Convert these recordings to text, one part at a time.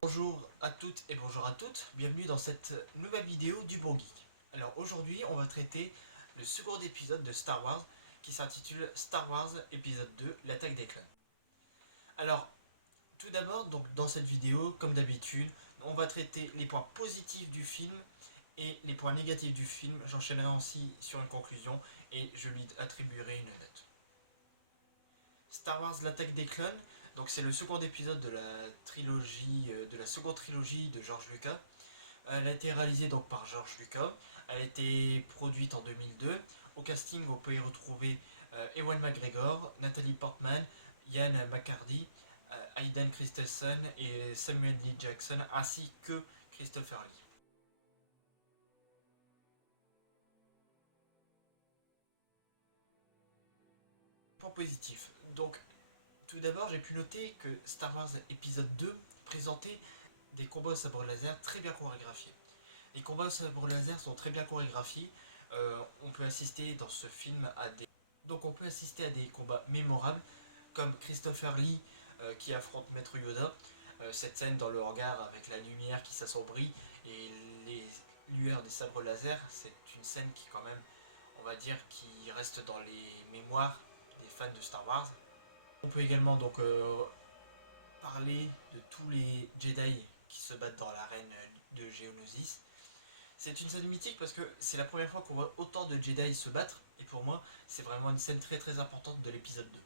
Bonjour à toutes et bonjour à toutes, bienvenue dans cette nouvelle vidéo du Bon Geek. Alors aujourd'hui on va traiter le second épisode de Star Wars qui s'intitule Star Wars épisode 2, l'attaque des clones. Alors tout d'abord, donc dans cette vidéo, comme d'habitude, on va traiter les points positifs du film et les points négatifs du film. J'enchaînerai aussi sur une conclusion et je lui attribuerai une note. Star Wars l'attaque des clones, donc c'est le second épisode de la trilogie, de la seconde trilogie de George Lucas. Elle a été réalisée donc par George Lucas. Elle a été produite en 2002. Au casting, on peut y retrouver Ewan McGregor, Natalie Portman, Ian McCarty, Hayden Christensen et Samuel L. Jackson, ainsi que Christopher Lee. Point positif. Donc, tout d'abord, j'ai pu noter que Star Wars épisode 2 présentait des combats au sabre laser très bien chorégraphiés. Les combats au sabre laser sont très bien chorégraphiés. On peut assister dans ce film à des... Donc on peut assister à des combats mémorables, comme Christopher Lee qui affronte Maître Yoda. Cette scène dans le hangar avec la lumière qui s'assombrit et les lueurs des sabres laser, c'est une scène qui quand même, on va dire, qui reste dans les mémoires des fans de Star Wars. On peut également donc parler de tous les Jedi qui se battent dans l'arène de Geonosis. C'est une scène mythique parce que c'est la première fois qu'on voit autant de Jedi se battre, et pour moi, c'est vraiment une scène très très importante de l'épisode 2.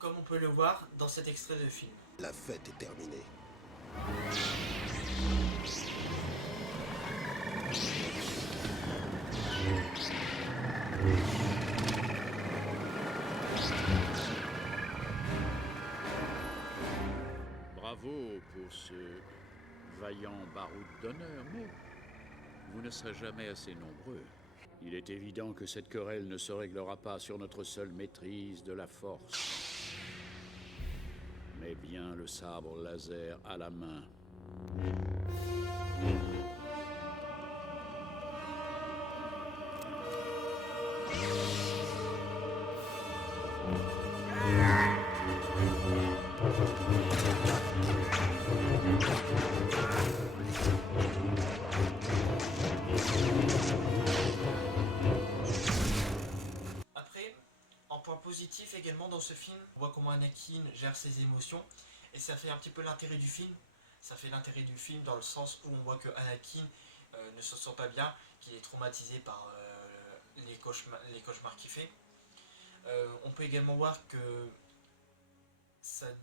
Comme on peut le voir dans cet extrait de film. La fête est terminée. Bravo pour ce vaillant baroud d'honneur, mais vous ne serez jamais assez nombreux. Il est évident que cette querelle ne se réglera pas sur notre seule maîtrise de la force, mais bien le sabre laser à la main. Après, en point positif également dans ce film, on voit comment Anakin gère ses émotions, et ça fait un petit peu l'intérêt du film. Ça fait l'intérêt du film dans le sens où on voit que Anakin ne se sent pas bien, qu'il est traumatisé par les cauchemars qu'il fait. On peut également voir que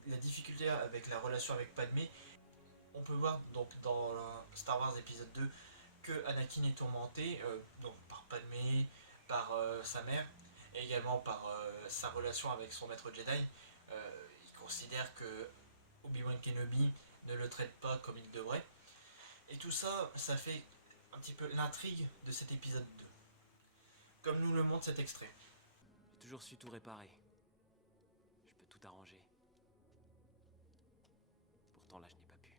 la difficulté avec la relation avec Padmé, on peut voir donc dans Star Wars épisode 2 que Anakin est tourmenté donc par Padmé, par sa mère, et également par sa relation avec son maître Jedi. Il considère que Obi-Wan Kenobi ne le traite pas comme il devrait. Et tout ça, ça fait un petit peu l'intrigue de cet épisode 2. Comme nous le montre cet extrait. J'ai toujours su tout réparer. Je peux tout arranger. Pourtant là, je n'ai pas pu.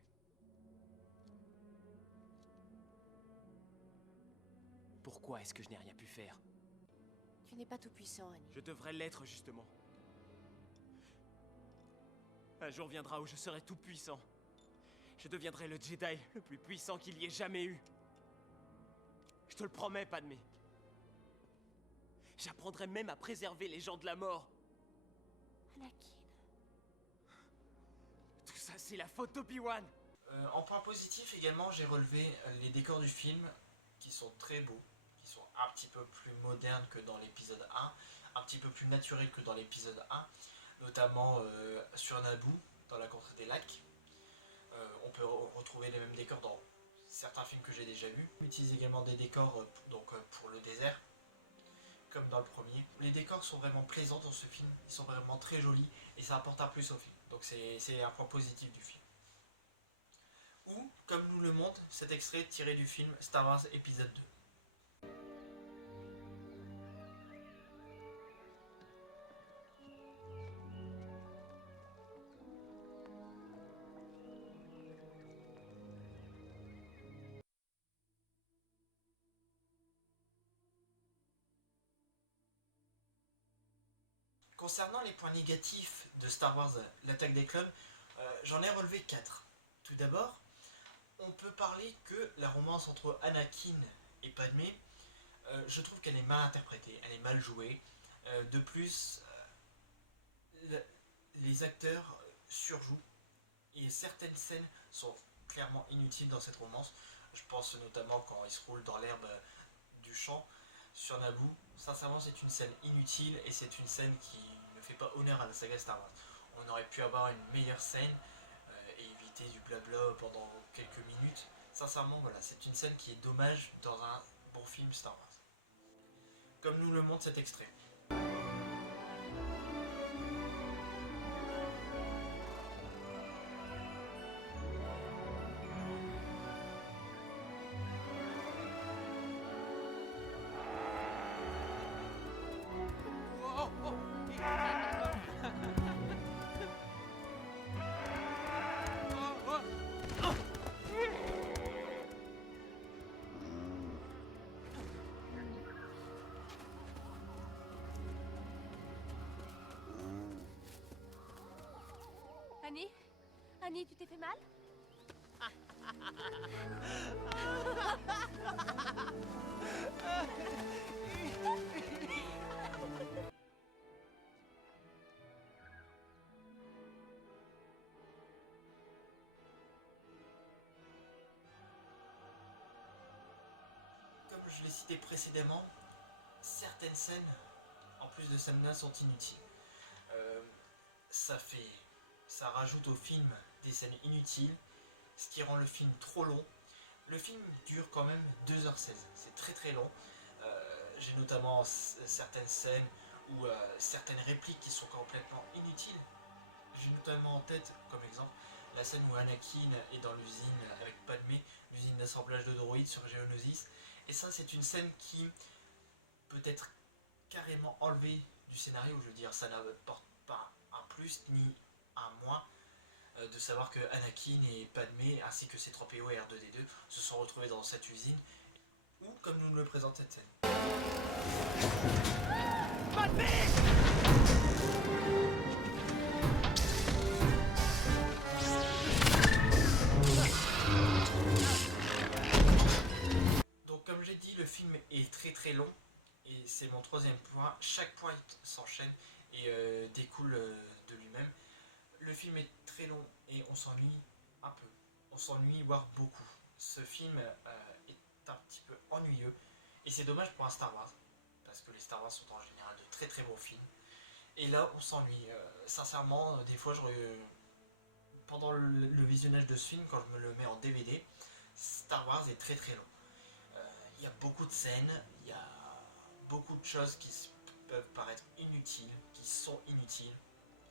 Pourquoi est-ce que je n'ai rien pu faire? Tu n'es pas tout puissant, Annie. Je devrais l'être, justement. Un jour viendra où je serai tout puissant. Je deviendrai le Jedi le plus puissant qu'il y ait jamais eu. Je te le promets, Padmé. J'apprendrai même à préserver les gens de la mort. Anakin. Tout ça, c'est la faute d'Obi-Wan. En point positif également, j'ai relevé les décors du film qui sont très beaux, qui sont un petit peu plus modernes que dans l'épisode 1, un petit peu plus naturels que dans l'épisode 1, notamment sur Naboo, dans la contrée des lacs. On peut retrouver retrouver les mêmes décors dans certains films que j'ai déjà vus. On utilise également des décors pour le désert, comme dans le premier. Les décors sont vraiment plaisants dans ce film, ils sont vraiment très jolis et ça apporte un plus au film. Donc c'est un point positif du film. Ou, comme nous le montre cet extrait tiré du film Star Wars épisode 2. Concernant les points négatifs de Star Wars l'attaque des clones, j'en ai relevé 4. Tout d'abord, on peut parler que la romance entre Anakin et Padmé, je trouve qu'elle est mal interprétée, elle est mal jouée. De plus, les acteurs surjouent et certaines scènes sont clairement inutiles dans cette romance. Je pense notamment quand ils se roulent dans l'herbe du champ sur Naboo. Sincèrement, c'est une scène inutile et c'est une scène qui ne fait pas honneur à la saga Star Wars. On aurait pu avoir une meilleure scène et éviter du blabla pendant quelques minutes. Sincèrement, voilà, c'est une scène qui est dommage dans un bon film Star Wars. Comme nous le montre cet extrait. Annie? Annie, tu t'es fait mal? Comme je l'ai cité précédemment, certaines scènes, en plus de celles-là, sont inutiles. Ça rajoute au film des scènes inutiles, ce qui rend le film trop long. Le film dure quand même 2h16, c'est très très long. J'ai notamment certaines scènes ou certaines répliques qui sont complètement inutiles. J'ai notamment en tête, comme exemple, la scène où Anakin est dans l'usine avec Padmé, l'usine d'assemblage de droïdes sur Geonosis. Et ça, c'est une scène qui peut être carrément enlevée du scénario. Je veux dire, ça n'apporte pas un plus ni un moins de savoir que Anakin et Padmé, ainsi que C-3PO et R2-D2, se sont retrouvés dans cette usine. Ou comme nous le présente cette scène. Donc comme j'ai dit, le film est très très long. Et c'est mon troisième point. Chaque point s'enchaîne et découle de lui-même. Le film est très long et on s'ennuie un peu. On s'ennuie, voire beaucoup. Ce film est un petit peu ennuyeux. Et c'est dommage pour un Star Wars. Parce que les Star Wars sont en général de très très bons films. Et là, on s'ennuie. Sincèrement, des fois, pendant le visionnage de ce film, quand je me le mets en DVD, Star Wars est très très long. Il y a beaucoup de scènes, il y a beaucoup de choses qui peuvent paraître inutiles, qui sont inutiles.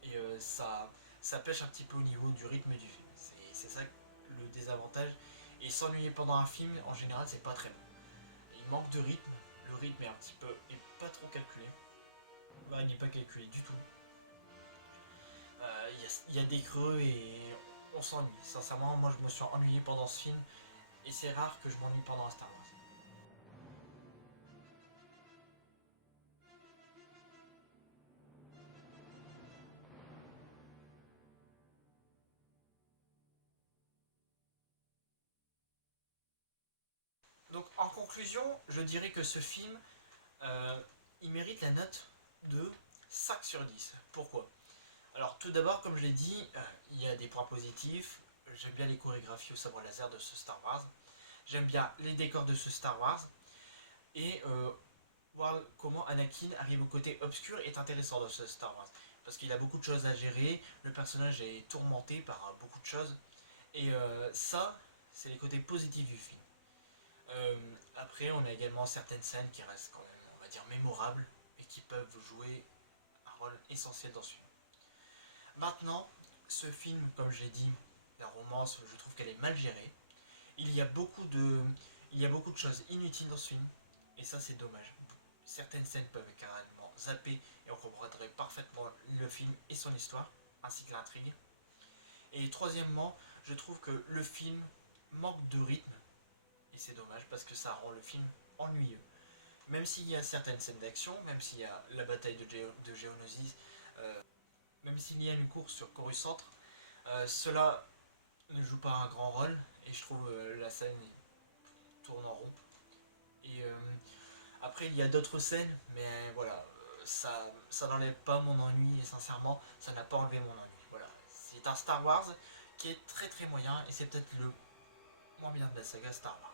Et ça pêche un petit peu au niveau du rythme du film. C'est ça le désavantage. Et s'ennuyer pendant un film, en général, c'est pas très bon. Il manque de rythme. Le rythme est pas trop calculé. Bah, il n'est pas calculé du tout. Il y a des creux et on s'ennuie. Sincèrement, moi je me suis ennuyé pendant ce film. Et c'est rare que je m'ennuie pendant un Star Wars. Donc en conclusion, je dirais que ce film, il mérite la note de 5 sur 10. Pourquoi? Alors tout d'abord, comme je l'ai dit, il y a des points positifs. J'aime bien les chorégraphies au sabre laser de ce Star Wars. J'aime bien les décors de ce Star Wars. Et voir comment Anakin arrive au côté obscur est intéressant dans ce Star Wars. Parce qu'il a beaucoup de choses à gérer, le personnage est tourmenté par beaucoup de choses. Et ça, c'est les côtés positifs du film. Après, on a également certaines scènes qui restent quand même, on va dire, mémorables et qui peuvent jouer un rôle essentiel dans ce film. Maintenant, ce film, comme j'ai dit, la romance, je trouve qu'elle est mal gérée. Il y a beaucoup de choses inutiles dans ce film, et ça c'est dommage. Certaines scènes peuvent carrément zapper et on comprendrait parfaitement le film et son histoire, ainsi que l'intrigue. Et troisièmement, je trouve que le film manque de rythme, et c'est dommage parce que ça rend le film ennuyeux. Même s'il y a certaines scènes d'action, même s'il y a la bataille de Geonosis, même s'il y a une course sur Coruscant, cela ne joue pas un grand rôle, et je trouve la scène tourne en rond. Et après il y a d'autres scènes, mais voilà, ça n'enlève pas mon ennui, et sincèrement ça n'a pas enlevé mon ennui. Voilà, c'est un Star Wars qui est très très moyen, et c'est peut-être le moins bien de la saga Star Wars.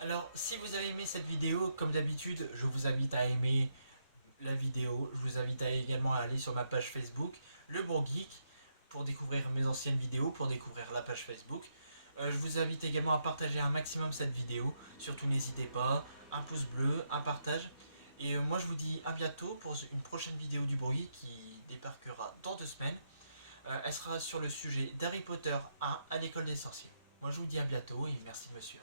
Alors si vous avez aimé cette vidéo, comme d'habitude je vous invite à aimer la vidéo, je vous invite également à aller sur ma page Facebook, Le Bourgeek, pour découvrir mes anciennes vidéos, pour découvrir la page Facebook. Je vous invite également à partager un maximum cette vidéo, surtout n'hésitez pas, un pouce bleu, un partage. Et moi je vous dis à bientôt pour une prochaine vidéo du Bourgeek qui débarquera dans 2 semaines. Elle sera sur le sujet d'Harry Potter 1 à l'école des sorciers. Moi je vous dis à bientôt et merci monsieur.